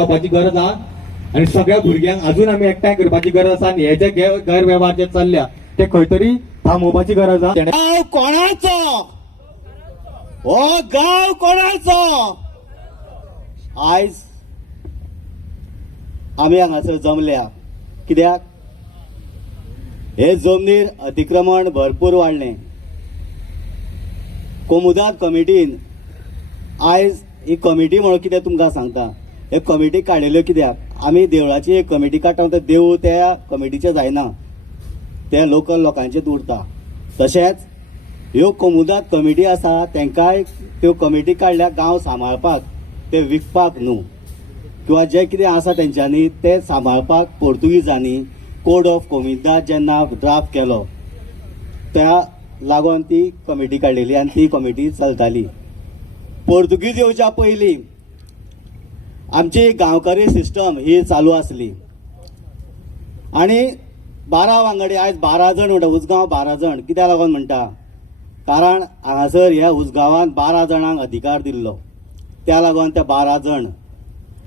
जावपाची गरज आहा आणि सगळ्या भुरग्यांक अजून आमी एकठांय करपाची गरज आसा आणि हे जे गैरव्यवहार जे चल्ल्या ते खंय तरी थांबोवपाची गरज आहा. गाव कोणाचो? हो गाव कोणाचो? आयज आमी हांगासर जमल्या कित्याक हे जमनीर अतिक्रमण भरपूर वाडलें. कोमुदात कमिटीन आयज ही कमिटी म्हणून कितें तुमकां सांगता, हे कमिटी काडिल्ल्यो कित्याक? आमी देवळाची एक कमिटी काडटा तर देवूळ त्या कमिटीचें जायना, ते लोकल लोकांचेच उरता. तशेंच ह्यो कोमुदात कमिटी आसा तेंकाय त्यो कमिटी काडल्या गांव सांबाळपाक, ते विकपाक न्हू, किंवा जे कितें आसा तेंच्यांनी ते सांबाळपाक. पोर्तुगीजांनी कोड ऑफ कोमुदात जेन्ना ड्राफ्ट केलो त्या लागून ती कमिटी काडिल्ली आनी ती कमिटी चलताली. पोर्तुगीज येवच्या पयलीं आमची गांवकारी सिस्टम ही चालू आसली आणि 12 वांगडी आयज 12 जण म्हणटा. उसगांव 12 जण कित्याक लागून म्हणटा? कारण हांगासर ह्या उसगांवांत 12 जाणांक अधिकार दिल्लो, त्या लागून ते 12 जण.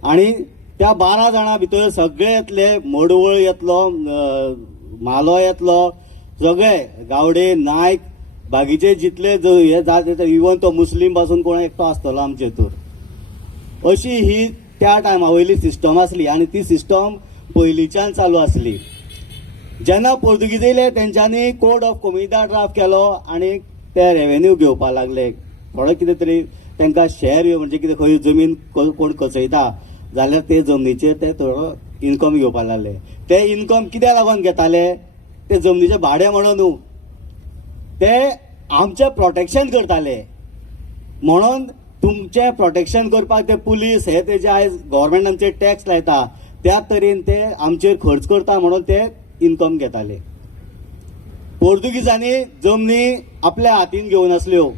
आणि त्या 12 जाणां भितर सगळे येतले, मोडवळ येतलो, म्हालो येतलो, सगळे गावडे नायक बाकीचे जितले हे जात, इवन तो मुस्लीम पासून कोण एकटो आसतलो आमचे हितूर. अशी ही त्या टायमा वयली सिस्टम आसली आणि ती सिस्टम पयलींच्यान चालू आसली. जेन्ना पोर्तुगीज येयले तेंच्यांनी कोड ऑफ कोमुदात ड्राफ्ट केलो आणि ते रेव्हेन्यू घेवपाक लागले. थोडे कितें तरी तांकां शेअर म्हणजे कितें खंय जमीन कोण कचयता जाल्यार ते जमनीचेर ते थोडो इन्कम घेवपाक लागले. ते इन्कम कित्याक लागून घेताले? ते जमनीचें भाडें म्हणून न्हू, ते आमचें प्रोटेक्शन करताले. म्हणून तुमचें प्रोटेक्शन करपाक ते पुलीस हे ते जे आयज गव्हर्मेंट आमचे टॅक्स लायता त्या तरेन ते आमचेर खर्च करता म्हणून ते इन्कम घेताले. पोर्तुगीजांनी जमनी आपल्या हातीन घेवन आसल्यो,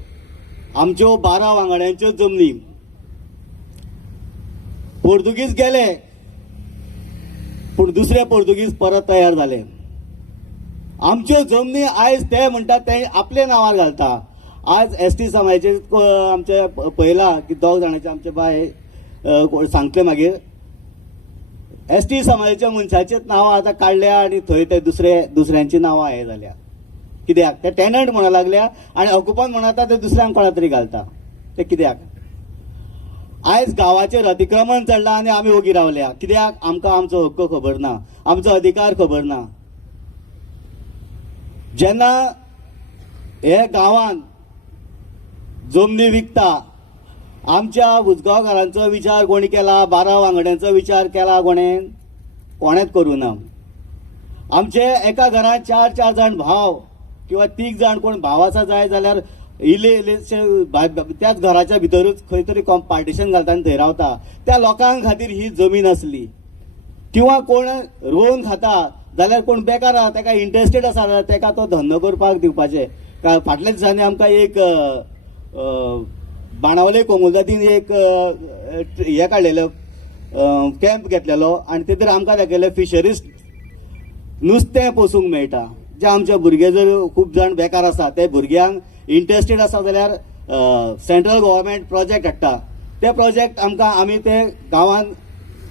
आमच्यो 12 वांगड्यांच्यो जमनी. पोर्तुगीज गेले पूण दुसरे पोर्तुगीज परत तयार जाले. आमच्यो जमनी आयज ते म्हणटात ते आपल्या नांवार घालता. आज एसटी समाजाचे आमचे पयला की 2 जाणांचे आमचे बाय सांगतले मागीर एसटी समाजाच्या मनशाचेच नांवां आतां काडल्या आणि थंय ते दुसऱ्यांची नांवां हे जाल्या. कित्याक? ते टेनंट म्हणा लागल्या आणि ऑक्युपंट म्हणटा ते दुसऱ्यांक कोणा तरी घालता. ते कित्याक? आयज गांवाचेर अतिक्रमण चडलां आणि आमी ओगी रावल्या. कित्याक? आमकां आमचो हक्क खबर ना, आमचो अधिकार खबर ना. जेन्ना हे गांवांत जमनी विकता, आमच्या उजगांवकारांचो विचार कोणी केला? 12 वांगड्यांचो विचार केला कोणेच करूं ना. आमचे एका घरांत 4 जाण भाव किंवा 3 जाण कोण भाव आसा जाय जाल्यार त्याच घराच्या भितरूच खंय तरी पार्टिशन घालता आनी थंय रावता. त्या लोकांक खातीर ही जमीन आसली. किंवा कोण रोवन खाता जाल्यार कोण बेकार आहा ताका इंटरेस्टेड आसा जाल्यार ताका तो धंदो करपाक दिवपाचे. फाटल्या दिसांनी आमकां एक बाणावले कोमुदातीन एक हे काडलेलो कॅम्प घेतलेलो आणि तेतूर आमकां दाखयलें फिशरीज नुस्तें पोसूंक मेळटा. जे आमचे भुरगे जर खूब जाण बेकार आसा ते भुरग्यांक इंटरेस्टेड आसा जाल्यार सेंट्रल गव्हर्मेंट प्रोजेक्ट हाडटा. ते प्रोजेक्ट आमी ते गांवांत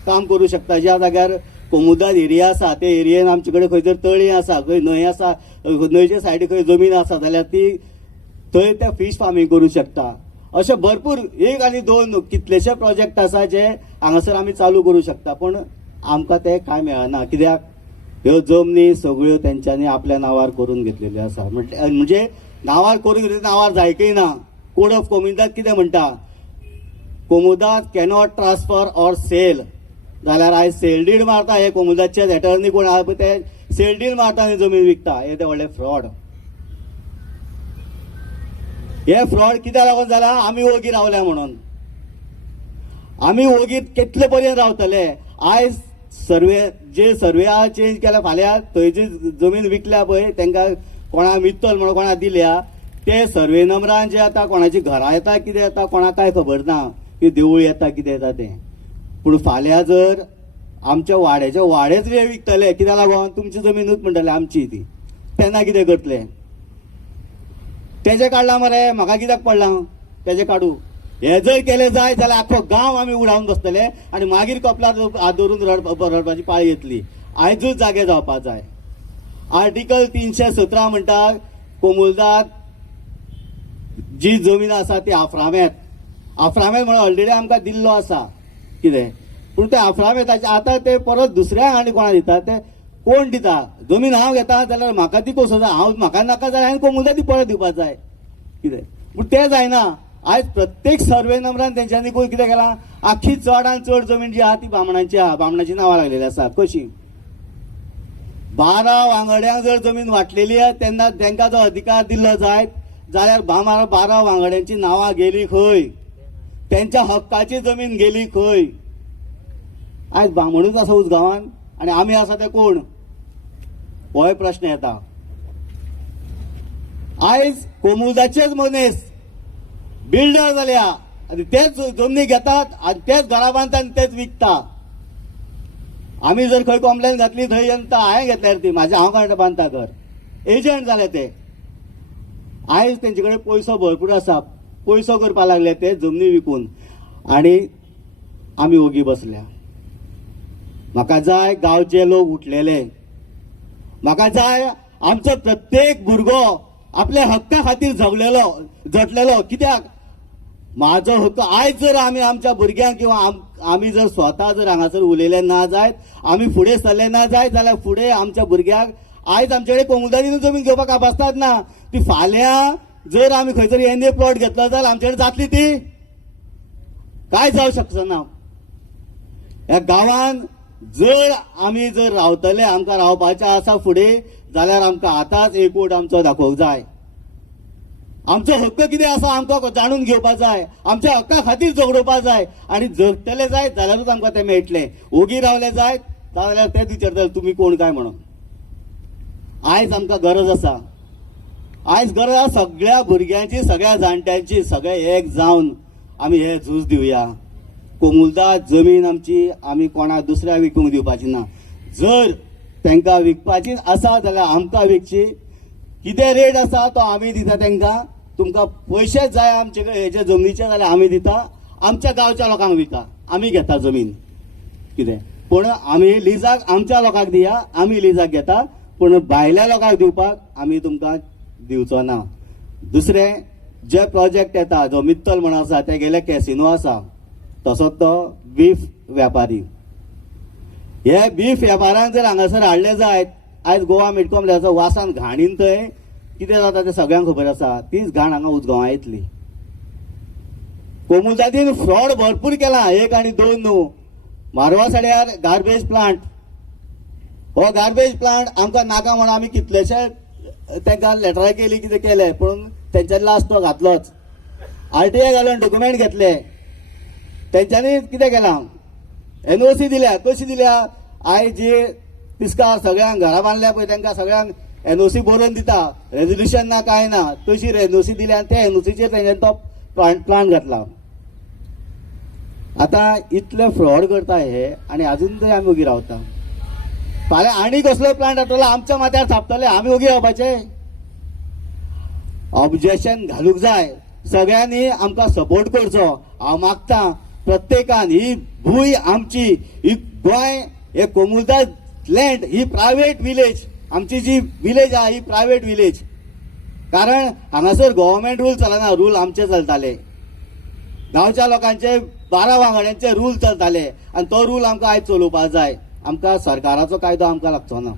काम करूं शकता. ज्या जाग्यार कोमुदात एरिया आसा ते एरियेन आमचे कडेन खंय जर तळी आसा, खंय न्हंय आसा, न्हंयचे सायडीक खंय जमीन आसा जाल्यार ती थंय ते फीश फार्मिंग करूं शकता. अशे भरपूर 1 आनी 2 कितलेशे प्रोजेक्ट आसा जे हांगासर आमी चालू करूं शकता. पूण आमकां ते कांय मेळना. कित्याक? ह्यो जमनी सगळ्यो तेंच्यांनी आपल्या नांवार करून घेतलेल्यो आसा. म्हणजे नांवार करून घेतले नांवार जायकय ना. कोड ऑफ कोमुदात कितें म्हणटा? कोमुदात कॅनॉट ट्रान्सफर ऑर सेल. जाल्यार आयज सेल डीड मारता हे कोमुदातचे एटर्नी कोण आहा पळय ते सेल डीड मारता आनी जमीन विकता. हे ते व्हडले फ्रॉड. हे फ्रॉड कित्याक लागून जाला? आमी ओगी रावल्या म्हणून. आमी ओगीत कितले पर्यंत रावतले? आयज सर्वे चेंज केल्या, फाल्यां थंय जी जमीन विकल्या पळय तांकां कोणा मित्तल म्हणून कोणा दिल्या ते सर्वे नंबरान जे आतां कोणाची घरां येता कितें येता कोणाक कांय खबर ना की देवूळ येता कितें येता तें. पूण फाल्यां जर आमच्या वाड्याचे वेळ विकतले कित्याक लागून? तुमची जमीनूच म्हणटले आमची ती, तेन्ना कितें करतले? तेजे काडला मरे, म्हाका कित्याक पडलां तेजे काडू? हे जर केले जाय जाल्यार आख्खो गांव आमी उडावन बसतले आणि मागीर कपलार हात धरून रडपाची पाळी येतली. आयजूच जागे जावपाक जाय. आर्टिकल 317 म्हणटा कोमुलदार जी जमीन आसा ती आफ्राम्यांत म्हणून ऑलरेडी आमकां दिल्लो आसा कितें, पूण ते आफ्रामेताचे आतां ते परत दुसऱ्या आनी कोणा दिता ते कोण दिता. जमीन हांव घेता जाल्यार म्हाका ती कसो जाय, म्हाका नाका जाल्यार हांवें कोमुलदार ती परत दिवपाक जाय कितें, पूण तें जायना. आयज प्रत्येक सर्वे नंबरान तेंच्यांनी कितें केलां, आख्खी चडांत चड जमीन जी आहा ती बामणांची नांवां लागलेली आसा. कशी 12 वांगड्यांक जर जमीन वांटलेली आहे तेन्ना तांकां जो अधिकार दिल्लो जायत जाल्यार 12 वांगड्यांची नांवां गेली खंय, त्यांच्या हक्काची जमीन गेली खंय. आयज बामणूच आसा उसगांवान आनी आमी आसा ते कोण, होय प्रश्न येता. आयज कोमुलदाचेच मनीस बिल्डर जाल्या आनी तेच जमनी घेतात आनी तेच घरा बांदता आनी तेच विकता. आमी जर खंय कॉम्प्लेन घातली थंय जनता हांवें घेतल्यार ती हांव काडटा बांदता घर, एजंट जाले ते. आयज तेंचे कडेन पयसो भरपूर आसा, पयसो करपा लागले ते जमनी विकून आनी आमी ओगी बसल्या. म्हाका जाय गांवचे लोक उठलेले, म्हाका जाय आमचो प्रत्येक भुरगो आपल्या हक्का खातीर झटलेलो. कित्याक म्हाजो हक्क आयज जर आमी आमच्या भुरग्यांक किंवा आमी जर स्वता जर हांगासर उलयले ना जायत, आमी फुडें सरले ना जायत जाल्यार फुडें आमच्या भुरग्याक आयज आमचे कडेन कोमुलदारीन जमीन घेवपाक आबासतात ना, ती फाल्यां जर आमी खंयतरी एनए प्लॉट घेतलो जाल्यार आमचे कडेन जातली ती काय जावं शकचो ना. ह्या गांवांत जर आमी जर रावतले, आमकां रावपाचें आसा फुडें जाल्यार आमकां आतांच एक वोट आमचो दाखोवंक जाय. आमचो हक्क कितें आसा आमकां जाणून घेवपाक जाय, आमच्या हक्का खातीर झगडोवपाक जाय आनी झगडटले जायत जाल्यारूच आमकां तें मेळटलें. ओगी रावले जायत जाल्यार तेच विचारतले तुमी कोण काय म्हणून. आयज आमकां गरज आसा, आयज गरज आसा सगळ्या भुरग्यांची, सगळ्या जाणट्यांची, सगळे एक जावन आमी हे झूज दिवया. कोमुलदार जमीन आमची आमी कोणाक दुसऱ्या विकूंक दिवपाची ना. जर तांकां विकपाची आसा जाल्यार आमकां विकची. कितें रेट आसा तो आमी दिता तांकां. तुमकां पयशे जाय आमचे हेजे जमनीचे जाल्यार आमी दिता, आमच्या गांवच्या लोकांक विका, आमी घेता जमीन कितें, पूण आमी लिजाक आमच्या लोकांक दिया, आमी लिजाक घेता, पूण भायल्या लोकांक दिवपाक आमी तुमकां दिवचो ना. दुसरें जे प्रोजेक्ट येता, जो मित्तल म्हणून आसा ते गेले कॅसिनो आसा, तसोच तो बीफ व्यापारी. हे बीफ व्यापाऱ्यांक जर हांगासर हाडले जायत, आयज गोवा मीट कॉम्प्लेक्साचो वासान घाणीन थंय कितें जाता तें सगळ्यांक खबर आसा. तीच घाण हांगा उजगांवां येतली. कोमुलदारीन फ्रॉड भरपूर केला. 1 आनी 2 न्हू. मारवा साड्यार गार्बेज प्लांट, हो गार्बेज प्लांट आमकां नाका म्हणून आमी कितलेशे तांकां लेटरां केली, कितें केलें, पूण तेंच्यांनी लास्ट तो घातलोच. आरटीआय घालून डॉक्युमेंट घेतले. तेंच्यांनी कितें केलां, एनओसी दिल्या. कशी दिल्या, आयज जे तिस्कार सगळ्यांक घरा बांदल्या पळय तांकां सगळ्यांक एनओसी बरोवन दिता, रेजोल्युशन ना काय ना, तशी एनओसी दिल्या आनी त्या एनओसीचेर तेंच्यांनी तो प्लांट घातला. आतां इतले फ्रॉड करता हे आनी अजून थंय आमी ओगी रावता. फाल्यां आनी कसलो प्लांट येतलो आमच्या माथ्यार थापतले, आमी ओगी रावपाचे. ऑब्जेक्शन घालूंक जाय. सगळ्यांनी आमकां सपोर्ट करचो. हांव मागतां प्रत्येकान, ही भूंय आमची, ही गोंय, हे कोमुलदार लँड ही प्रायव्हेट विलेज, आमची जी विलेज आहा ही प्रायव्हेट विलेज. कारण हांगासर गव्हर्मेंट रूल चलना, रूल आमचे चलताले. गांवच्या लोकांचे 12 वांगड्यांचे रूल चलताले आनी तो रूल आमकां आयज चलोवपाक जाय. आमकां सरकाराचो कायदो आमकां लागचो ना.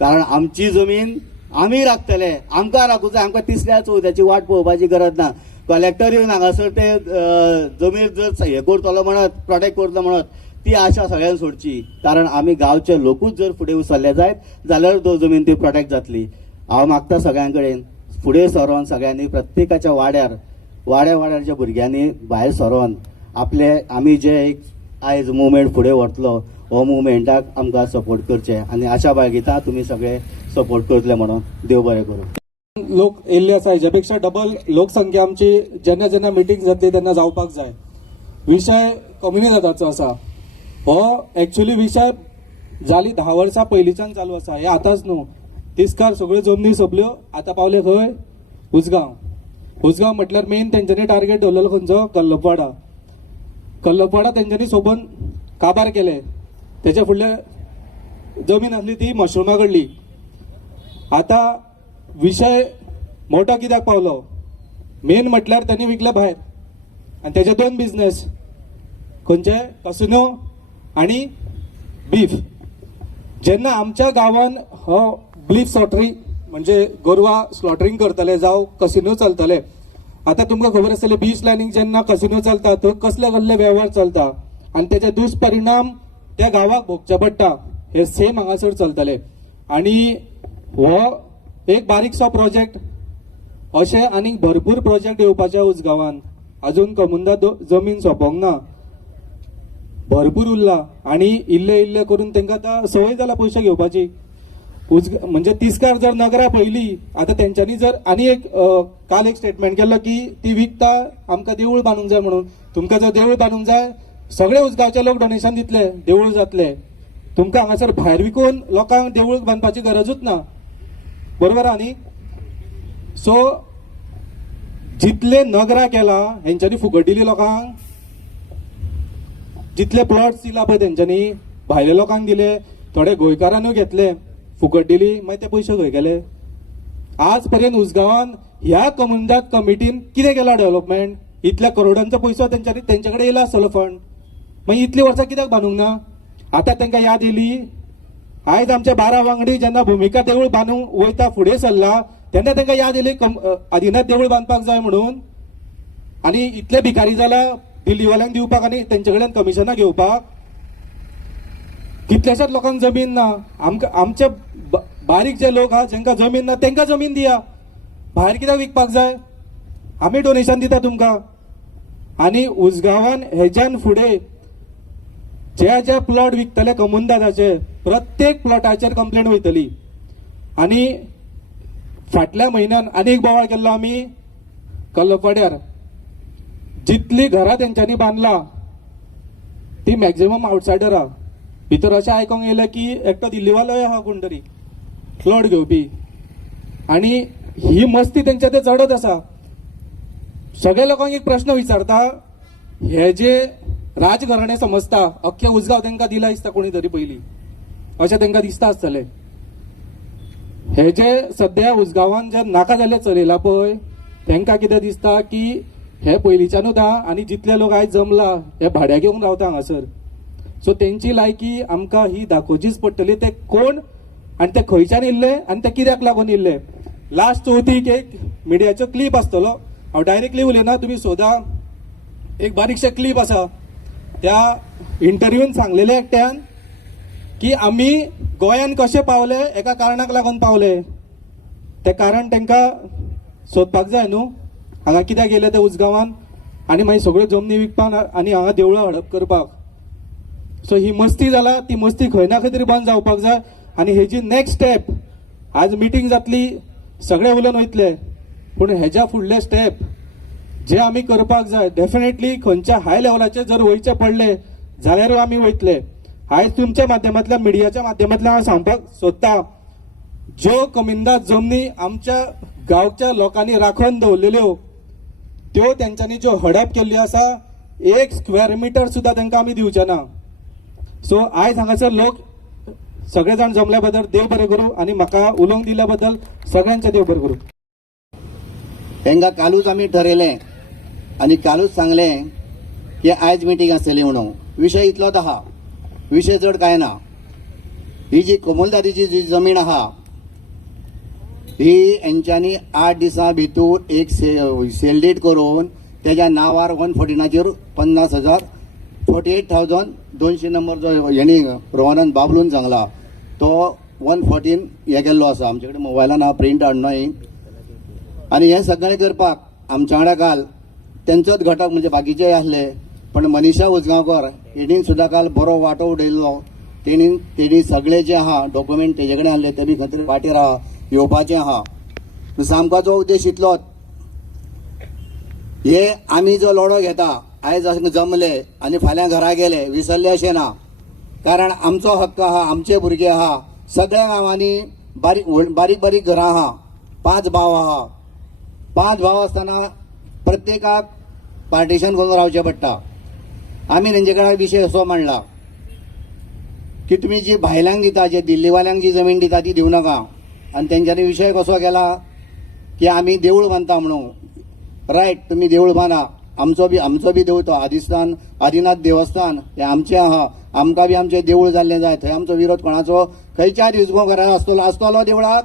कारण आमची जमीन आमी राखतले, आमकां राखूंक जाय. आमकां 3ऱ्या 4थ्याची वाट पळोवपाची गरज ना. कलेक्टर येवन हांगासर ते जमीन जर हे करतलो म्हणत, प्रोटेक्ट करतलो म्हणत, ती आशा सगळ्यांक सोडची. कारण आमी गांवचे लोकूच जर फुडें सरले जायत जाल्यार तो जमीन ती प्रोटेक्ट जातली. हांव मागता सगळ्यां कडेन फुडें सरोन सगळ्यांनी प्रत्येकाच्या वाड्याच्या भुरग्यांनी भायर सरोन आपले आमी जे एक आयज मुवमेंट फुडें व्हरतलो, हो मुवमेंटाक आमकां सपोर्ट करचे आनी आशा बाळगिता तुमी सगळे सपोर्ट करतले म्हणून. देव बरें करूं. लोक येयल्ले आसा, हेच्या डबल लोकसंख्या आमची जेन्ना जेन्ना मिटींग जातली तेन्ना जावपाक जाय. विशय कम्युनिदादाचो आसा. हो एक्चुअली विशय जाली 10 वर्सां पयलींच्यान चालू आसा. हे आतांच न्हू. तिस्कार सगळ्यो जमनी सोंपल्यो, आतां पावले खंय, उसगांव. उसगांव म्हटल्यार मेन तेंच्यांनी टार्गेट दवरलेलो खंयचो कल्लपवाडा. कल्लपवाडा तेंच्यांनी सोबून काबार केले. तेच्या फुडले जमीन आसली ती मशरुमा कडली. आता विषय मोठो कित्याक पावलो, मेन म्हटल्यार त्यांनी विकले भायर आणि त्याचे 2 बिझनेस खंयचे कसिनो आणि बीफ. जेन्ना आमच्या गांवान हो बीफ स्लॉटरी म्हणजे गोरवां स्लॉटरिंग करतले जावं कसिनो चलतले. आता तुमकां खबर आसतलें बीच लायनीक जेन्ना कसिनो चलता थंय कसले कसले वेव्हार चलता आणि त्याचे दुष्परिणाम त्या गांवाक भोगचे पडटा. हे सेम हांगासर चलतले. आणि हो एक बारीकसो प्रोजेक्ट अशे आनी भरपूर प्रोजेक्ट येवपाचे उसगांवान. अजून कमुंदा जमीन सोंपोंक ना, भरपूर उरला आणि इल्ले इल्ले करून तांकां आतां संवय जाला पयशे घेवपाची. म्हणजे तिस्कार जर नगरा पयली, आता तेंच्यांनी जर आनी एक काल एक स्टेटमेंट केल्लो की ती विकता आमकां देवूळ बांदूंक जाय म्हणून. तुमकां जर देवूळ बांदूंक जाय सगळे उसगांवचे लोक डोनेशन दितले, देवूळ जातले. तुमकां हांगासर भायर विकून लोकांक देवूळ बांदपाची गरजूच ना, बरोबर आहा न्ही. सो जितले नगरा केला हेंच्यांनी फुकट दिली लोकांक, जितले प्लॉट्स दिला पळय तेंच्यांनी भायल्या लोकांक दिले, थोडे गोंयकारांनूय घेतले, फुकट दिली, मागीर ते पयशे खंय गेले. आज पर्यंत उसगांवान ह्या कमुंदात कमिटीन कितें केला डेव्हलपमेंट? इतल्या करोडांचो पयसो तेंच्या कडेन येयला आसतलो फंड, मागीर इतली वर्सां कित्याक बांदूंक ना? आता तांकां याद येयली. आयज आमचे 12 वांगडी जेन्ना भुमिका देवूळ बांदूंक वयता फुडें सरला तेन्ना तांकां याद येयली आदिनाथ देवूळ बांदपाक जाय म्हणून. आनी इतले भिकारी जाला दिल्लीवाल्यांक दिवपाक आनी तेंचे कडल्यान कमिशनां घेवपाक. कितल्याशाच लोकांक जमीन ना. आमचे बारीक जे लोक आहा जेंकां जमीन ना तेंकां जमीन दिया. भायर कित्याक विकपाक जाय? आमी डोनेशन दिता तुमकां. आनी उसगांवान हेच्यान फुडें जे प्लॉट विकतले कमुंदाचे प्रत्येक प्लॉटाचेर कंप्लेंट वयतली. आनी फाटल्या म्हयन्यान आनी एक बोवाळ केल्लो आमी कल्लपवाड्यार. जितली घरां तेंच्यांनी बांदला ती मॅक्झिमम आउटसायडर आहा. भितर अशें आयकोंक येयलें की एकटो दिल्लीवालोय आहा कोण तरी प्लॉट घेवपी. आनी ही मस्ती तेंच्या ते चडत आसा. सगळ्या लोकांक एक प्रश्न विचारता, हे जे राजघराणे समजता अख्खे उसगांव तांकां दिला दिसता कोणी तरी पयलीं, अशें तांकां दिसता आसतलें. हे जे सध्या उसगांवान जे नाका जाल्ले चलयला पळय तांकां कितें दिसता की हे पयलींच्यानूच आहा आनी जितले लोक आयज जमला हे भाड्याक येवन रावता हांगासर. सो तेंची लायकी आमकां ही दाखोवचीच पडटली. ते कोण आनी ते खंयच्यान येयल्ले आनी ते कित्याक लागून येयल्ले. लास्ट चवथीक एक मिडियाचो क्लिप आसतलो, हांव डायरेक्टली उलयना, तुमी सोदा. एक बारीकशे क्लिप आसा. त्या इंटरव्यून सांगलेले एकट्यान की आमी गोंयान कशे पावले एका कारणाक लागून पावले. ते कारण तांकां सोदपाक जाय न्हू, हांगा कित्याक गेले ते उसगांवान आनी मागीर सगळ्यो जमनी विकपाक आनी हांगा देवळां हडप करपाक. सो ही मस्ती जाला, ती मस्ती खंय ना खंय तरी बंद जावपाक जाय. आनी हेजी नेक्स्ट स्टेप, आज मिटींग जातली सगळे उलोवन वयतले, पूण हेज्या फुडले स्टेप जे आमी करपाक जाय डेफिनेटली खंयच्या हाय लेवलाचे जर वयचे पडले जाल्यार आमी वयतले. आयज तुमच्या माध्यमांतल्यान मिडियाच्या माध्यमांतल्यान हांव सांगपाक सोदता, ज्यो कमिंदा जमनी आमच्या गांवच्या लोकांनी राखून दवरलेल्यो त्यो तेंच्यांनी ज्यो हडप केल्ल्यो आसा 1 स्क्वेअर मिटर सुद्दां तांकां आमी दिवचे ना. सो आयज हांगासर लोक सगळे जाण जमल्या बद्दल देव बरें करूं आनी म्हाका उलोवंक दिल्या बद्दल सगळ्यांचे देव बरें करूं. तांकां कालूच आमी ठरयलें आनी कालूच सांगलें की आयज मिटींग आसतली म्हणून. विशय इतलोच आहा, विशय चड कांय ना. ही जी कमलदादीची जी जमीन आहा ही हेंच्यांनी 8 दिसां भितर एक सेल डीड करून तेज्या नांवार 114 50,000 48,200 नंबर जो हेणी रोहनान बाबलून सांगला तो 114 हे केल्लो आसा. आमचे कडेन मोबायलान हांव प्रिंट हाडनय. आनी हें सगळें करपाक आमच्या वांगडा काल तेंचोच घटक म्हणजे बाकीचे आसले, पण मनीषा उजगांवकर हेणी सुद्दां काल बरो वांटो उडयल्लो. तेणी सगळे जे आहा डॉक्युमेंट तेजे कडेन आहले ते बी खंय तरी वाटेर आहा, येवपाचें आहा. सामकाचो उद्देश इतलोच, हे आमी जो लढो घेता आयज अशें जमले आनी फाल्यां घरा गेले विसरले अशें ना. कारण आमचो हक्क आहा, आमचे भुरगे आहा, सगळ्या गांवांनी बारीक बारीक घरां आहा, 5 भाव आहा. 5 भाव आसतना प्रत्येकाक पार्टिशन करून रावचें पडटा. आमी तेंचे कडेन विशय असो मांडला की तुमी जी भायल्यांक दिता, जे दिल्लीवाल्यांक जी जमीन दिता ती दिवं नाका. आनी तेंच्यांनी विशय कसो केला की आमी देवूळ बांदता म्हणून. रायट, तुमी देवूळ बांदा, आमचो बी देवूळ तो आदिनाथ देवस्थान हे आमचें आहा, आमकां बी आमचें देवूळ जाल्लें जाय. थंय आमचो विरोध कोणाचो खंयच्याच उजगांवकाराक आसतलो देवळाक,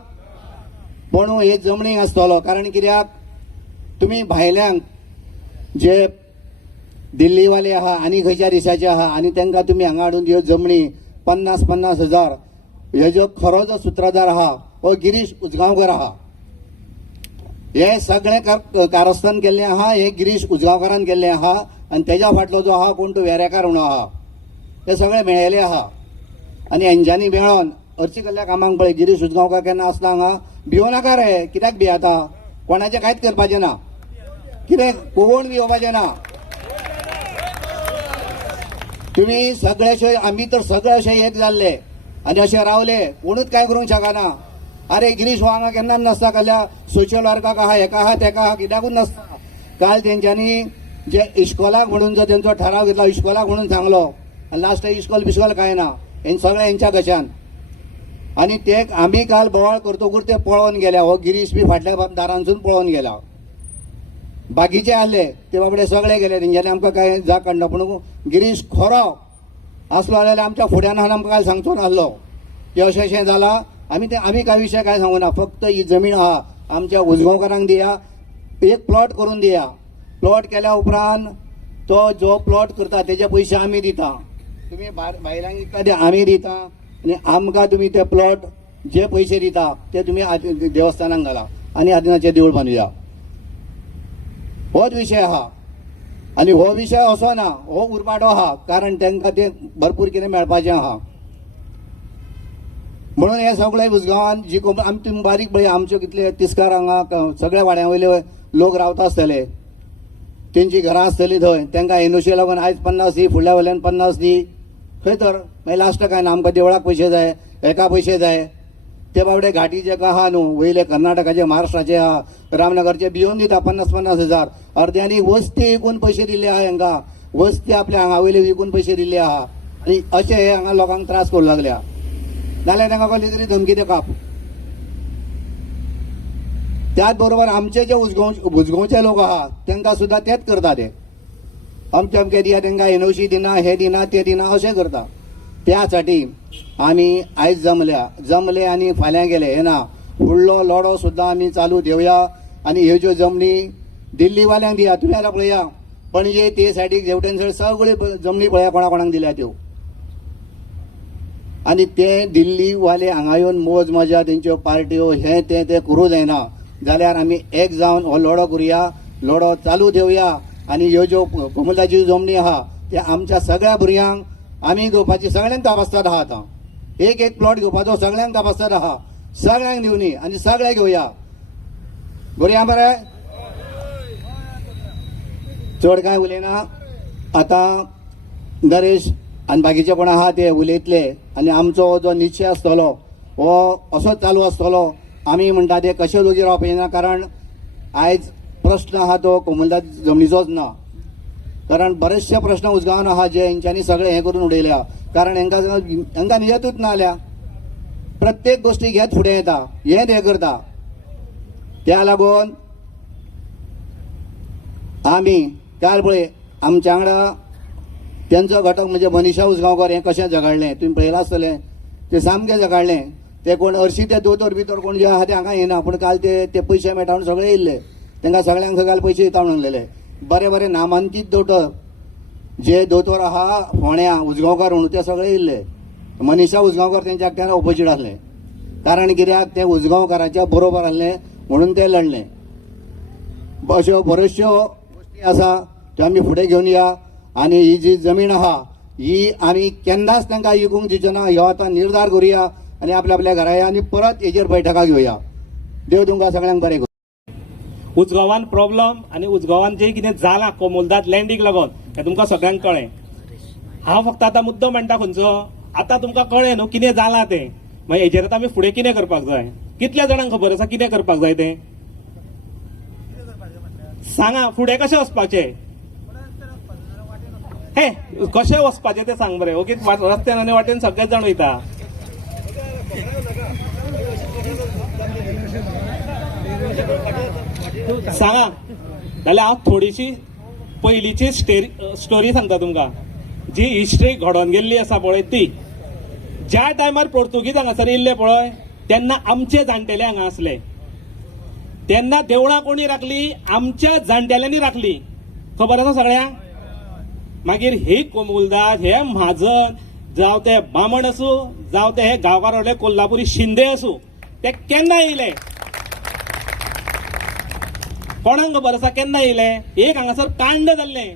पण हे जमणीक आसतलो. कारण कित्याक तुमी भायल्यांक जे दिल्लीवाले आहा आनी खंयच्या देशाचे आहा आनी तांकां तुमी हांगा हाडून ह्यो जमणी 50-50 हजार, हेजो खरो जो सूत्रधार आहा हो गिरीश उजगांवकर आहा. हे सगळें कारस्थान केल्लें आहा, हे गिरीश उजगांवकारान केल्लें आहा. आनी तेज्या फाटलो जो आहा कोण तो वेरेकार म्हणून आहा, हे सगळे मेळयले आहा. आनी हेंच्यांनी मेळोन अर्ची केल्ल्या कामांक पळय, गिरीश उजगांवकार केन्ना आसता हांगा भिवो नाका रे. कित्याक भियाता? कोणाचें कांयच करपाचें ना, कितें कोण बी येवपाचें ना. तुमी सगळेशे, आमी तर सगळे अशे एक जाल्ले आनी अशे रावले, कोणूच कांय करूंक शकना. अरे गिरीश हो हांगा केन्ना नासता, कहल्या सोशल वर्काक आहा, हेका आहा, तेका आहा, कित्याकूच नासता. काल तेंच्यांनी जे इश्कॉलाक म्हणून जो तेंचो ठराव घेतला, इश्कॉलाक म्हणून सांगलो, आनी लास्ट इश्कॉल बिश्कॉल काय ना, हे सगळे हेंच्या कशान. आनी ते आमी काल बोवाळ करतकूच ते पळोवन गेल्या. हो गिरीश बी फाटल्या दारांसून पळोवन गेला. बाकीचे आहले ते बाबडे सगळे गेले, तेंच्यांनी आमकां काय जाग काडना. पूण गिरीश खरो आसलो जाल्यार आमच्या फुड्यान आमकां काल सांगचो नासलो की अशें जालां. आमी काय विशय काय सांगूना, फक्त ही जमीन आहा आमच्या उजगांवकारांक दिया, एक प्लॉट करून दिया. प्लॉट केल्या उपरांत तो जो प्लॉट करता तेजे पयशे आमी दिता, तुमी भायल्यांक विकता ते आमी दिता, आनी आमकां तुमी ते प्लॉट जे पयशे दिता ते तुमी देवस्थानाक घाला आनी आदिनाथें देवूळ बांदुया. होच विशय आहा. आनी हो विशय असो ना, हो उरपाटो आहा, कारण तांकां ते भरपूर कितें मेळपाचें आहा. म्हणून हे सगळे उजगांवान जी आमी बारीक पळय, आमच्यो कितले तिस्कार हांगा सगळ्या वाड्या वयले लोक रावता आसतले, तेंची घरां आसतलीं थंय, तांकां एनओसी लागून आयज 50 दी, फुडल्या वयल्यान 50 दी, खंय तर मागीर लास्ट काय ना, आमकां देवळाक पयशे जाय, हेका पयशे जाय. ते बाबडे घाटी जे आहा न्हू, वयले कर्नाटकाचे, महाराष्ट्राचे आहा, रामनगरचे भिवन दिता 50-50 हजार. अर्द्यांनी वस्ती विकून पयशे दिल्ले आहा हांकां, वस्ती आपल्या हांगा वयले विकून पयशे दिल्ले आहा. आनी अशे हे हांगा लोकांक त्रास करूं लागल्या. नाल्यार तांकां कसली तरी धमकी दिवप. त्याच बरोबर आमचे जे उजगांवचे लोक आहा तांकां सुद्दां तेच करता. ते अमके दिया, तांकां एनओसी दिना, हे दिना, ते दिना, अशें करता. त्या साठी आमी आयज जमले आनी फाल्यां गेले. हे ना, फुडलो लढो सुद्दां आमी चालू देवया. आनी ह्यो ज्यो जमनी दिल्लीवाल्यांक दिया, तुमी आतां पळया पणजे ते सायडीक जेवटेन सगळे जमनी पळया कोणा कोणाक दिल्या त्यो. आनी ते दिल्लीवाले हांगा येवन मोज मजा तेंच्यो पार्ट्यो हे ते करूं जायना. जाल्यार आमी एक जावन हो लढो करुया, लढो चालू देवया. आनी ह्यो ज्यो कोमुलाची जमनी आहा त्या आमच्या सगळ्या भुरग्यांक आमी घेवपाची सगळ्यांक तपासतात आहा. आतां एक प्लॉट घेवपाचो सगळ्यांक तपासतात आहा, सगळ्यांक दिवनी आनी सगळे घेवया. बरोया मरे, चड कांय उलयना. आतां नरेश आनी बाकीचे कोण आहा ते उलयतले आनी आमचो जो निश्चय आसतलो हो असोच चालू आसतलो. आमी म्हणटा ते कशे दोगी रावपाचे ना, कारण आयज प्रश्न आहा तो कोमुलदाद जमनीचोच ना. कारण बरेचशे प्रश्न उजगांवान आहा जे हेंच्यांनी सगळे हे करून उडयल्या. कारण हांकां नियतूच ना जाल्या, प्रत्येक गोष्टीक हेच फुडें येता, हेच हे करता. त्या लागून आमी काल पळय आमच्या वांगडा तेंचो घटक म्हणजे मनीषा उजगांवकर हें कशें झगडलें तुमी पळयलां आसतलें. तें सामकें झगडलें. ते कोण हरशीं ते दोतोर भितर कोण जे आहा ते हांगा येना, पूण काल ते पयशे मेळटा म्हणून सगळे येयल्ले. तांकां सगळ्यांक काल पयशे दिता म्हणून उरलेले. बरे नामांकीत दोतोर जे दोतोर आहा फोण्या उजगांवकार म्हणून ते सगळे येयल्ले. मनीषा उजगांवकर तेंच्या एकट्यान ऑपोजीट आसलें. कारण कित्याक ते उजगांवकाराच्या बरोबर आसलें म्हणून ते लढले. अश्यो बऱ्योचश्यो गोश्टी आसा त्यो आमी फुडें घेवन या. आनी ही जी जमीन आहा ही आमी केन्नाच तांकां विकूंक दिवचो ना, ह्यो आतां निर्धार करुया आनी आपल्या घरा या आनी परत हेजेर बैठका घेवया. देव तुमकां सगळ्यांक बरें करूं. उजगांवान प्रॉब्लम आनी उजगांवान जे कितें जालां कोमुलदाद लँडीक लागून हें तुमकां सगळ्यांक कळ्ळें. हांव फक्त आतां मुद्दो म्हणटा खंयचो, आतां तुमकां कळ्ळें न्हू कितें जालां तें. मागीर हेजेर आतां आमी फुडें कितें करपाक जाय, कितल्या जाणांक खबर आसा कितें करपाक जाय तें. सांगा फुडें कशें वचपाचें हे कशें वचपाचें तें सांग बरें ओके रस्त्यान आनी वाटेन सगळेच जाण वयता सांगा जाल्यार हांव थोडीशी पयलींची स्टोरी सांगता तुमकां जी हिस्ट्री घडोवन गेल्ली आसा पळय ती ज्या टायमार पोर्तुगीज हांगासर येयल्ले पळय तेन्ना आमचे जाणटेले हांगा आसले तेन्ना देवळां कोणी राखली आमच्या जाणटेल्यांनी राखली खबर आसा सगळ्यांक मागीर ही कोमुलदाद हे म्हाजन जावं ते बामण आसूं जावं ते हे गांवकारांतले कोल्हापुरी शिंदे आसूं ते केन्ना येयले कोणाक खबर आसा केन्ना येयले एक हांगासर कांड जाल्लें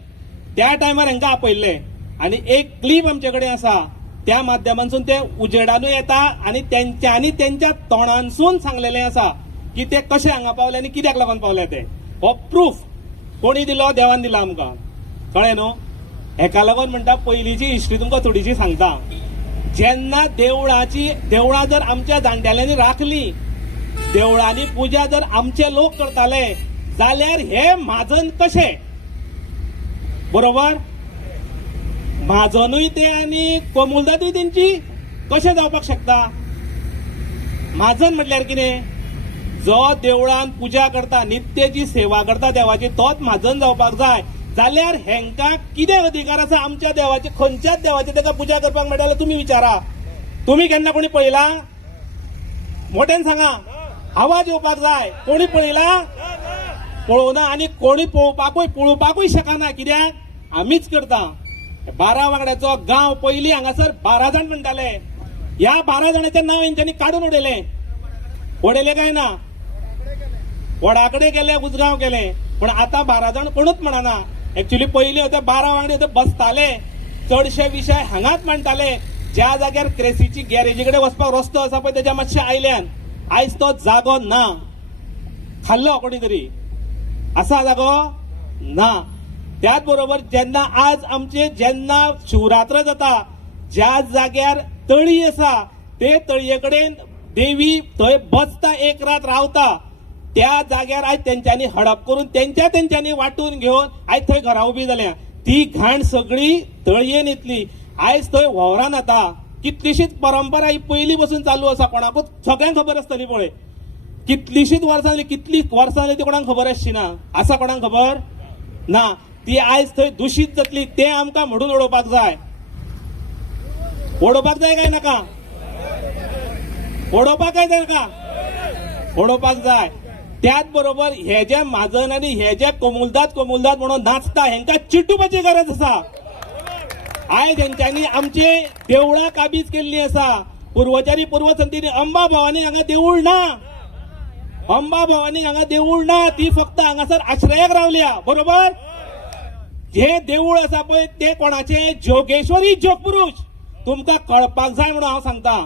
त्या टायमार हांकां आपयल्ले आनी एक क्लिप आमचे कडेन आसा त्या माध्यमांतसून ते उजेडानूय येता आनी तेंच्यांनी तेंच्या तोंडांसून सांगलेलें आसा की ते कशे हांगा पावले आनी कित्याक लागून पावले ते हो प्रूफ कोणी दिलो देवान दिला आमकां कळ्ळें न्हू हेका लागून म्हणटा पयलींची हिस्ट्री तुमकां थोडीशी सांगता जेन्ना देवळां जर आमच्या जाणटेल्यांनी राखली देवळांनी पुजा जर आमचे लोक करताले जाल्यार हे म्हाजन कशे बरोबर म्हाजनूय ते आनी कोमुलदादूय तेंची कशें जावपाक शकता म्हाजन म्हटल्यार कितें जो देवळान पुजा करता नित्यची सेवा करता देवाची तोच म्हाजन जावपाक जाय जाल्यार हेंकां कितें अधिकार आसा आमच्या देवाचे खंयच्याच देवाची ताका पुजा करपाक मेळटा जाल्यार तुमी विचारा तुमी केन्ना कोणी पळयला मोठ्यान सांगा आवाज येवपाक जाय कोणी पळयला पळोवना आनी कोणी पळोवपाकूय शकना कित्याक आमीच करता 12 वांगड्याचो गांव पयलीं हांगासर 12 जाण म्हणटाले ह्या 12 जाणांचें नांव हेंच्यांनी काडून उडयलें काय ना वडाकडे गेले उजगांव गेले पण आता 12 जाण कोणूच म्हणना एक्चुअली पयलीं होते 12 वांगडे बसताले चडशे विशय हांगाच मांडटाले ज्या जाग्यार क्रेसीची गॅरेजी कडेन वचपाक रस्तो आसा पळय तेच्या मातशे आयल्यान आयज तो जागो ना खाल्लो कोणी तरी असा जागो ना त्याच बरोबर जेन्ना आज आमचे जेन्ना शिवरात्र जाता ज्या जाग्यार तळी आसा ते तळये कडेन देवी थंय बसता एक रात रावता त्या जाग्यार आयज तेंच्यांनी हडप करून तेंच्यांनी वाटून घेवन आयज थंय घरां उबी जाल्या ती घाण सगळी तळयेन येतली आयज थंय वावरान येता कितलीशीच परंपरा ही पयलीं पासून चालू आसा कोणाकूच सगळ्यांक खबर आसतली पळय कितलीशीच वर्सां कितली वर्सां जाली ती कोणाक खबर आसची ना आसा कोणाक खबर ना ती आयज थंय दुशीत जातली ते आमकां म्हणून उडोवपाक जाय काय नाका उडोवपाक जाय त्याच बरोबर हे जे म्हाजन आनी हे जे कोमुलदाद म्हणून नाचता हेंकां चिड्डुपाची गरज आसा आयज हेंच्यांनी आमची देवळां काबीज केल्ली आसा पूर्व संतींनी अंबा भवानी हांगा देवूळ ना ती फक्त हांगासर आश्रयाक रावल्या बरोबर जे देवूळ आसा पळय ते कोणाचे जोगेश्वरी जोगपुरुष तुमकां कळपाक जाय म्हणून हांव सांगता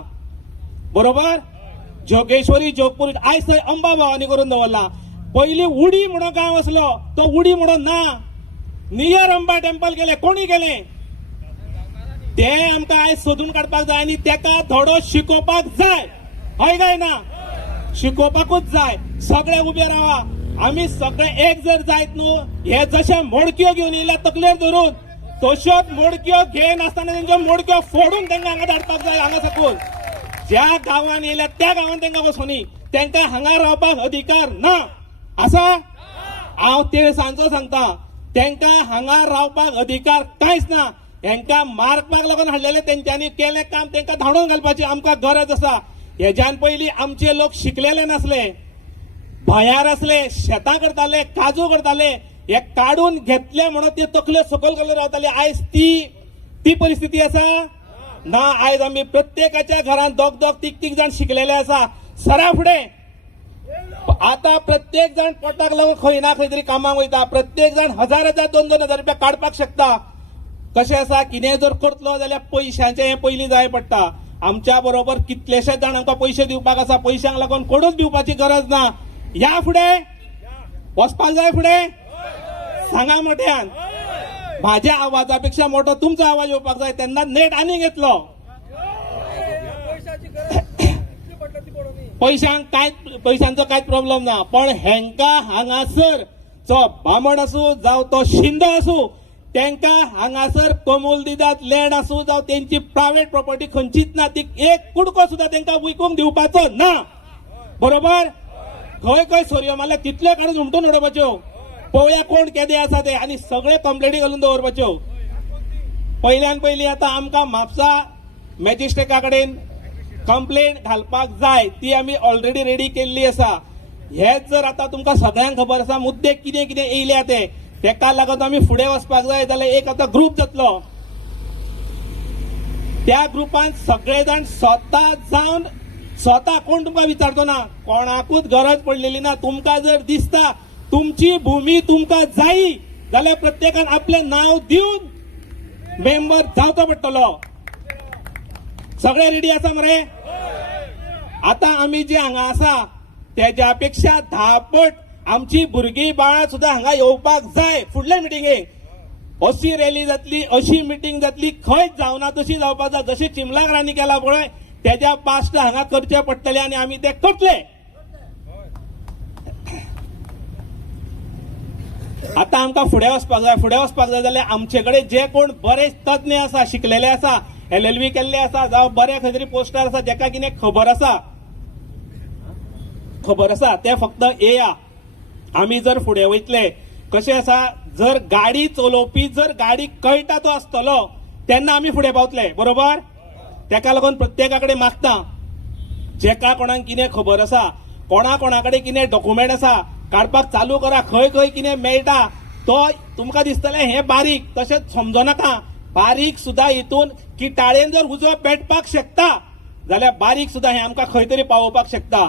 बरोबर जोगेश्वरी जोगपुरुष आयज थंय अंबा भवानी करून दवरला पयलीं उडी म्हणून गांव आसलो तो उडी म्हणून ना नियर अंबा टेम्पल गेले कोणी गेले ते आमकां आयज सोदून काडपाक जाय आनी तेका धडो शिकोवपाक जाय हय काय ना शिकोवपाकूच जाय सगळे उबे रावा आमी सगळे एक जर जायत न्हू हे जशे मोडक्यो घेवन येयल्या तकलेर धरून तश्योच मोडक्यो घेयन आसतना तेंच्यो मोडक्यो फोडून तांकां हांगा धाडपाक जाय हांगा साकून ज्या गांवांत येयल्या त्या गांवांत तांकां वचोनी तांकां हांगा रावपाक अधिकार ना आसा हांव ते सांजो सांगता तांकां हांगा रावपाक अधिकार कांयच ना हेंकां मारपाक लागून हाडलेले तेंच्यांनी केलें काम तांकां धाडून घालपाची आमकां गरज आसा हेज्यान पयलीं आमचे लोक शिकलेले नासले भायर आसले शेतां करताले काजू करताले हे काडून घेतले म्हणून ते तकले सकयल घालून रावताले आयज ती परिस्थिती आसा ना आयज आमी प्रत्येकाच्या घरांत दोग तीग जाण शिकलेले आसा सरा फुडें आता प्रत्येक जण पोटाक लागून खंय ना खंय तरी कामाक वयता प्रत्येक जण 1000 2,000 रुपया काडपाक शकता कशें आसा कितें जर करतलो जाल्यार पयशांचें हें पयलीं जाय पडटा आमच्या बरोबर कितलेशेच जाण आमकां पयशे दिवपाक आसा पयशांक लागून कोणूच दिवपाची गरज ना या फुडें वचपाक जाय फुडें सांगा मोठ्यान माझ्या आवाजा पेक्षा मोठो तुमचो आवाज येवपाक जाय तेन्ना नेट आनी घेतलो पयशांचो कांयच प्रॉब्लेम ना पण हेंकां हांगासर तो बामण असू जावं तो शिंदो असू त्यांका हांगासर कोमुलदिदात लँड असू जावं त्यांची प्रायव्हेट प्रॉपर्टी खंयचीच ना ती एक कुडको सुद्धा त्यांका विकूंक दिवपाचो ना बरोबर खंय खंय सोरयो मारल्या तितले काडून उमटून उडोवपाच्यो पळोवया कोण केदे आसा ते आनी सगळे कंप्लेनी घालून दवरपाच्यो पहिल्यान पयली आतां आमकां म्हापसा मॅजिस्ट्रेटा कडेन कंप्लेंट घालपाक जाय ती आमी ऑलरेडी रेडी केल्ली आसा हेच जर आता तुमकां सगळ्यांक खबर आसा मुद्दे कितें कितें येयल्या ते तेका लागून आमी फुडें वचपाक जाय जाल्यार एक आतां ग्रुप जातलो त्या ग्रुपान सगळे जाण स्वता जावन स्वता कोण तुमकां विचारचो ना कोणाकूच गरज पडलेली ना तुमकां जर दिसता तुमची भूमी तुमकां जायी जाल्यार प्रत्येकान आपलें नांव दिवन मेंबर जावचो पडटलो सगळे रेडी आसा मरे आता आमी जे हांगा आसा तेज्या पेक्षा 10 पट आमची भुरगीं बाळां सुद्दां हांगा येवपाक जाय फुडले मिटिंगेक अशी रॅली जातली अशी मिटींग जातली खंयच जावना तशी जावपाक जाय जशी चिमलागरांनी केला पळय तेज्या पास्ट हांगा करचे पडटले आनी आमी ते करतले आता आमकां फुडें वचपाक जाय जाल्यार आमचे कडेन जे कोण बरे तज्ञ आसा शिकलेले आसा LLB केल्ले आसा जावं बरे खंय तरी पोस्टार आसा जेका कितें खबर आसा ते फक्त येया आमी जर फुडें वयतले कशें आसा जर गाडी चलोवपी जर गाडी कळटा तो आसतलो तेन्ना आमी फुडें पावतले बरोबर तेका लागून प्रत्येका कडेन मागता जेका कोणाक कितें खबर आसा कोणा कडेन कितें डॉक्युमेंट आसा काडपाक चालू करा खंय खंय कितें मेळटा तो तुमकां दिसतलें हें बारीक तशेंच समजनाका बारीक सुद्दां हितून की टाळेन जर उजो पेटपाक शकता जाल्यार बारीक सुद्दां हें आमकां खंय तरी पावोवपाक शकता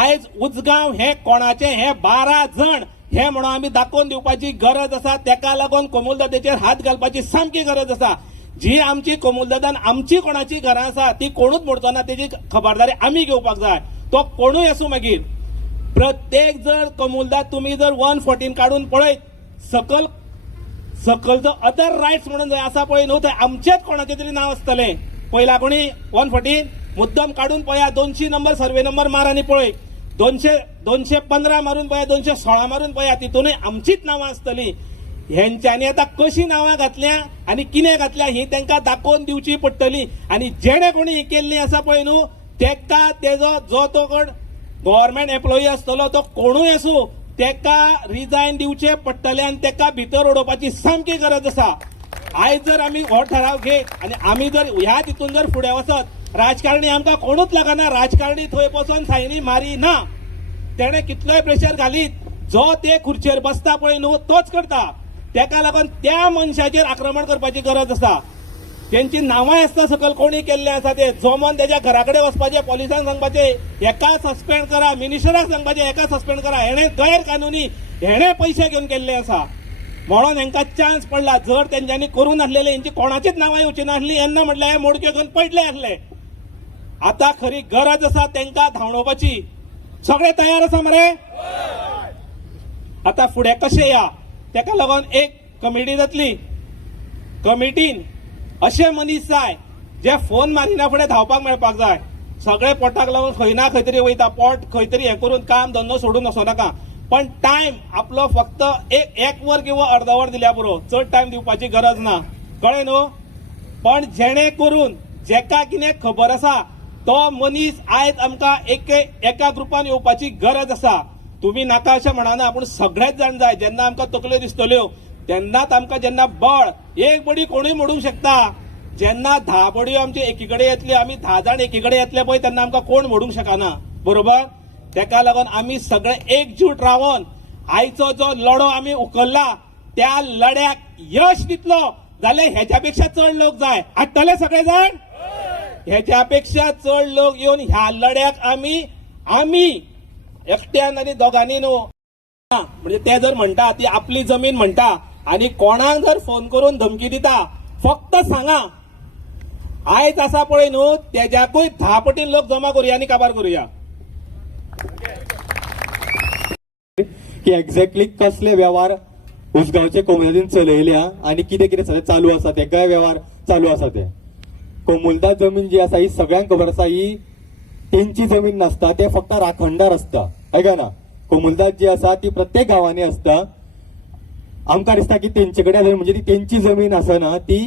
आयज उजगांव हें कोणाचें हें 12 जण हें म्हणून आमी दाखोवन दिवपाची गरज आसा तेका लागून कोमुलदादेचेर हात घालपाची सामकी गरज आसा जी आमची कोमुलदादान आमची कोणाची घरां आसा ती कोणूच मोडचो ना तेजी खबरदारी आमी घेवपाक जाय तो कोणूय आसूं मागीर प्रत्येक जर कोमुलदाद तुम्ही जर 114 काढून पळयत सकलचो अदर रायट्स म्हणून जंय आसा पळय न्हू थंय आमचेच कोणाचें तरी नांव आसतलें पयला कोणी 114 मुद्दम काढून पळया 200 नंबर सर्वे नंबर मार आनी पळय 215 मारून पळया 216 मारून पळया तितूनय आमचीच नांवां आसतलीं हेंच्यांनी आतां कशीं नांवां घातल्या आनी कितें घातल्या ही तांकां दाखोवन दिवची पडटली आनी जेणे कोणी ही केल्ली आसा पळय न्हू तेका तेजो जो तो कोण गव्हर्नमेंट एम्प्लॉई आसतलो तो कोणूय आसूं तेका रिजायन दिवचे पडटले आनी तेका भितर उडोवपाची सामकी गरज आसा आयज जर आमी हो ठराव घेत आनी आमी जर ह्या तितून जर फुडें वचत राजकारणी आमकां कोणूच लागना राजकारणी थंय बसून सायनी मारी ना तेणे कितलोय प्रेशर घालीत जो ते खुर्चेर बसता पळय न्हू तोच करता तेका लागून त्या मनशाचेर आक्रमण करपाची गरज आसा त्यांची नांवां आसता सकल कोणी केल्ले आसा ते जोमोन तेज्या घरा कडेन वचपाचें पोलिसांक सांगपाचें एका सस्पेंड करा मिनिस्टराक सांगपाचें एका सस्पेंड करा हेणे गैर कानुनी हेणे पयशे घेवन केल्ले आसा म्हणून हेंकां चान्स पडला जर तेंच्यांनी करूं नासलेले हेंची कोणाचीच नांवां येवची नासली येन्ना म्हटल्यार हे मोडक्यो घेवन पडले आसले आतां खरी गरज आसा तेंकां धांवडोवपाची सगळे तयार आसा मरे आतां फुडें कशें या तेका लागून एक कमिटी जातली कमिटीन अशे मनीस जाय जे फोन मारिना फुडें धांवपाक मेळपाक जाय सगळे पोटाक लागून खंय ना खंय तरी वयता पोट खंय तरी हें करून काम धंदो सोडून वचो नाका पण टायम आपलो फक्त एक वर किंवा अर्द वर दिल्या पुरो चड टायम दिवपाची गरज ना कळ्ळें न्हू पण जेणे करून जेका कितें खबर आसा तो मनीस आयज आमकां एका ग्रुपान येवपाची गरज आसा तुमी नाका अशें म्हणना पूण सगळेच जाण जाय जेन्ना आमकां तकल्यो दिसतल्यो तेन्नाच आमकां जेन्ना बळ एक बडी कोणूय मोडूंक शकता जेन्ना 10 बडयो आमचे एकीकडे येतल्यो आमी 10 जाण एकीकडे येतले पळय तेन्ना आमकां कोण मोडूंक शकना बरोबर तेका लागून आमी सगळे एकजूट रावन आयचो जो लढो आमी उखल्ला त्या लढ्याक यश दितलो जाल्यार हेच्या पेक्षा चड लोक जाय हाडटले सगळे जाण हेच्या पेक्षा चड लोक येवन ह्या लढ्याक आमी एकट्यान आनी दोगांनी न्हू म्हणजे ते जर म्हणटा ती आपली जमीन म्हणटा आनी कोणाक जर फोन करून धमकी दिता फक्त सांगा आयज आसा पळय न्हू तेज्याकूय 10 पटीन लोक जमा करुया आनी काबार करुया की एक्झॅक्टली कसले व्यवहार उसगांवचे कोमुलदादीन चलयल्या आनी कितें कितें सद्या चालू आसा ते काय व्यवहार चालू आसा ते कोमुलदाद जमीन जी आसा ही सगळ्यांक खबर आसा ही तेंची जमीन नासता ते फक्त राखणदार आसता ना कोमुलदाद जी आसा ती प्रत्येक गांवांनी आसता आमकां दिसता की तेंचे कडेन म्हणजे ती तेंची जमीन आसा ना ती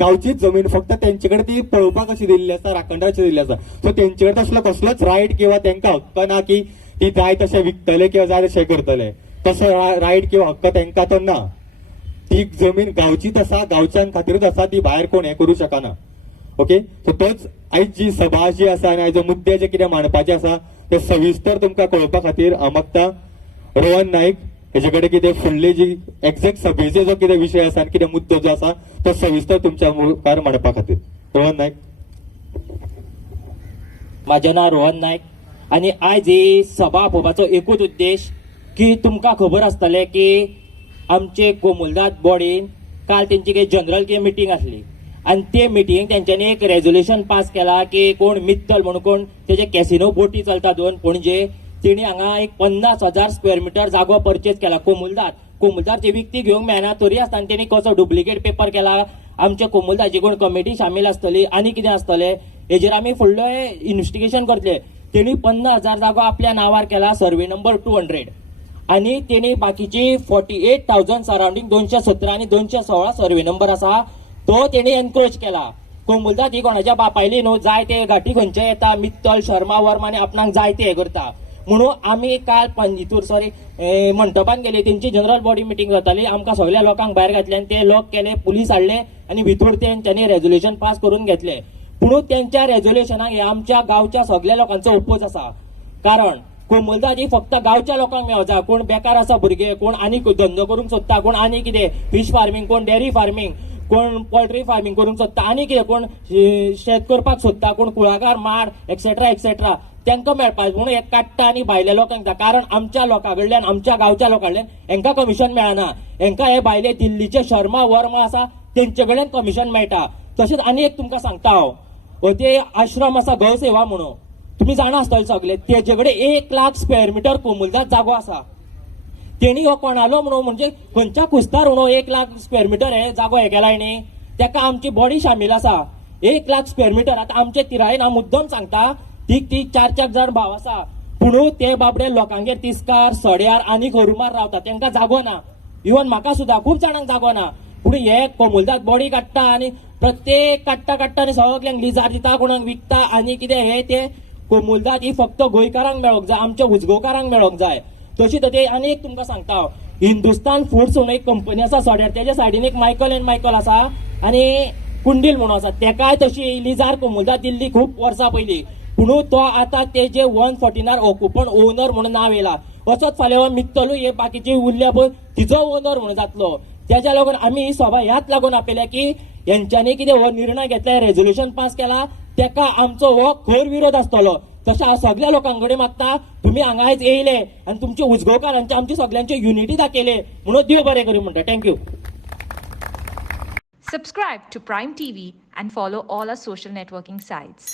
गांवचीच जमीन, फक्त तेंचे कडेन ती पळोवपाक अशी दिल्ली आसा, राखणदार अशी दिल्ली आसा. सो तेंचे कडेन तसलो कसलोच रायट किंवा तेंकां हक्क ना की ती जाय तशें विकतले किंवा जाय तशें करतले. तसो रायट किंवा हक्क तेंकां तो ना. ती जमीन गांवचीच आसा, गांवच्यां खातीरच आसा, ती भायर कोण हें करूं शकना. ओके, सो तोच आयज जी सभा जी आसा आनी आयज मुद्दे जे कितें मांडपाचे आसा ते सविस्तर तुमकां कळोवपा खातीर हांव मागता रोहन नाईक हेजे कडेन कितें फुडली जी एक्झॅक्ट सभेचो जो कितें विशय आसा आनी कितें मुद्दो जो आसा तो सविस्तर तुमच्या मुखार मांडपा खातीर. रोहन नाईक. माझे नाव रोहन नायक आणि आयज ही सभा आपोवपाचो एकूच उद्देश की तुमकां खबर आसतलें की आमचे कोमुलदाद बॉडीन काल तेंची काही जनरल की मिटींग आसली आणि ते मिटींग तेंच्यांनी एक रेझोल्युशन पास केला की कोण मित्तल म्हणून कोण तेजे कॅसिनो बोटी चलता दोन पणजे तेणी हांगा एक 50,000 स्क्वेअर मिटर जागो परचेज केला कोमुलदारची विकती घेवंक मेळना तरी आसतना तेणी कसो डुप्लिकेट पेपर केला. आमच्या कोमुलदाची कोण कमिटी शामील आसतली आनी कितें आसतलें हेजेर आमी फुडलो इन्व्हेस्टिगेशन करतले. तेणी 50,000 जागो आपल्या नावार केला सर्वे नंबर 200 आणि तेणी बाकीची 48,000 सराउंडिंग 217 आणि 216 सर्वे नंबर आसा तो तेणी एनक्रोच केला. कोमुलदाद ही कोणाच्या बापायली न्हू, जाय ते घाटी खंयचे येता मित्तल शर्मा वर्मा आनी आपणाक जाय ते हे करता. म्हणून आमी काल मंडपान गेले, तेंची जनरल बॉडी मिटींग जाताली, आमकां सगळ्या लोकांक भायर घातले आनी ते लॉक केले, पुलीस हाडले आनी भितर तेंच्यांनी रेझोल्युशन पास करून घेतले. पूण त्यांच्या रेझोल्युशनाक आमच्या गांवच्या सगळ्या लोकांचो ओपोज आसा. कारण कोमुलदाद ही फक्त गांवच्या लोकांक मेळचा, कोण बेकार आसा भुरगे, कोण आनी धंदो करूंक सोदता, कोण आनी कितें फिश फार्मिंग, कोण डेअरी फार्मिंग, कोण पोल्ट्री फार्मिंग करूंक सोदता, आनी कितें कोण शेत करपाक सोदता, कोण कुळागर माड एक्सेट्रा एक्सेट्रा तांकां मेळपाक म्हणून एक काडटा आनी भायल्या लोकांक. कारण आमच्या लोकां कडल्यान आमच्या गांवच्या लोकां कडल्यान हांकां कमिशन मेळना. हांकां हे भायले दिल्लीचे शर्मा वर्मा आसा तेंचे कडल्यान कमिशन मेळटा. तशेंच आनी एक तुमकां सांगता हांव, ते आश्रम आसा गौसेवा म्हणून तुम्ही जाणा आसतले सगळे, तेजे कडेन 1 लाख स्क्वेअर मिटर कोमुलदाद जागो आसा. तेणी हो कोणालो म्हणून म्हणजे खंयच्या कुस्तार म्हणून 1 लाख स्क्वेअर मिटर हे जागो हे केला न्ही, तेका आमची बॉडी शामील आसा. 1 लाख स्क्वेअर मिटर आता आमचे तिरायेन हांव मुद्दम सांगता ती 4 जण भाव आसा, पूण ते बाबडे लोकांगेर तिस्कार सड्यार आनी हरुमार रावता, तांकां जागो ना. इवन म्हाका सुद्दां खूब जाणांक जागो ना. पूण हे कोमुलदाद बॉडी काडटा आनी प्रत्येक काडटा आनी सगळ्यांक लिजार दिता, कोणाक विकता आनी कितें हे ते कोमुलदाद ही फक्त गोंयकारांक मेळोंक जाय, आमच्या उजगांवकारांक मेळोंक जाय. तशीच ते आनी एक तुमकां सांगता हांव, हिंदुस्तान फुड्स म्हणून एक कंपनी आसा सड्यार, तेच्या सायडीन एक मायकल एंड मायकल आसा आनी कुंडील म्हणून आसा, तेकाय तशी लिजार कोमुलदाद दिल्ली खूब वर्सां पयलीं. पूण तो आतां तेजे 114 ऑक्युपंट ओनर म्हणून नांव येयला. असोच फाल्यां मित्तलूय हे बाकीचे उरल्या पळय तिचो ओनर म्हणून जातलो. त्याच्या लागून आमी ही सभा ह्याच लागून आपयल्या की यांच्यानी कितें हो निर्णय घेतला, रेझोल्युशन पास केला, तेका आमचो हो खर विरोध आसतलो. तशें हांव सगळ्या लोकांकडे मागता तुम्ही हांगा आयज येयले आनी तुमचे उजगांवकारांचे आमची सगळ्यांची युनिटी दाखयले म्हणून देव बरें करूं म्हणटा. Thank you. Subscribe to Prime TV and follow all our social networking sites.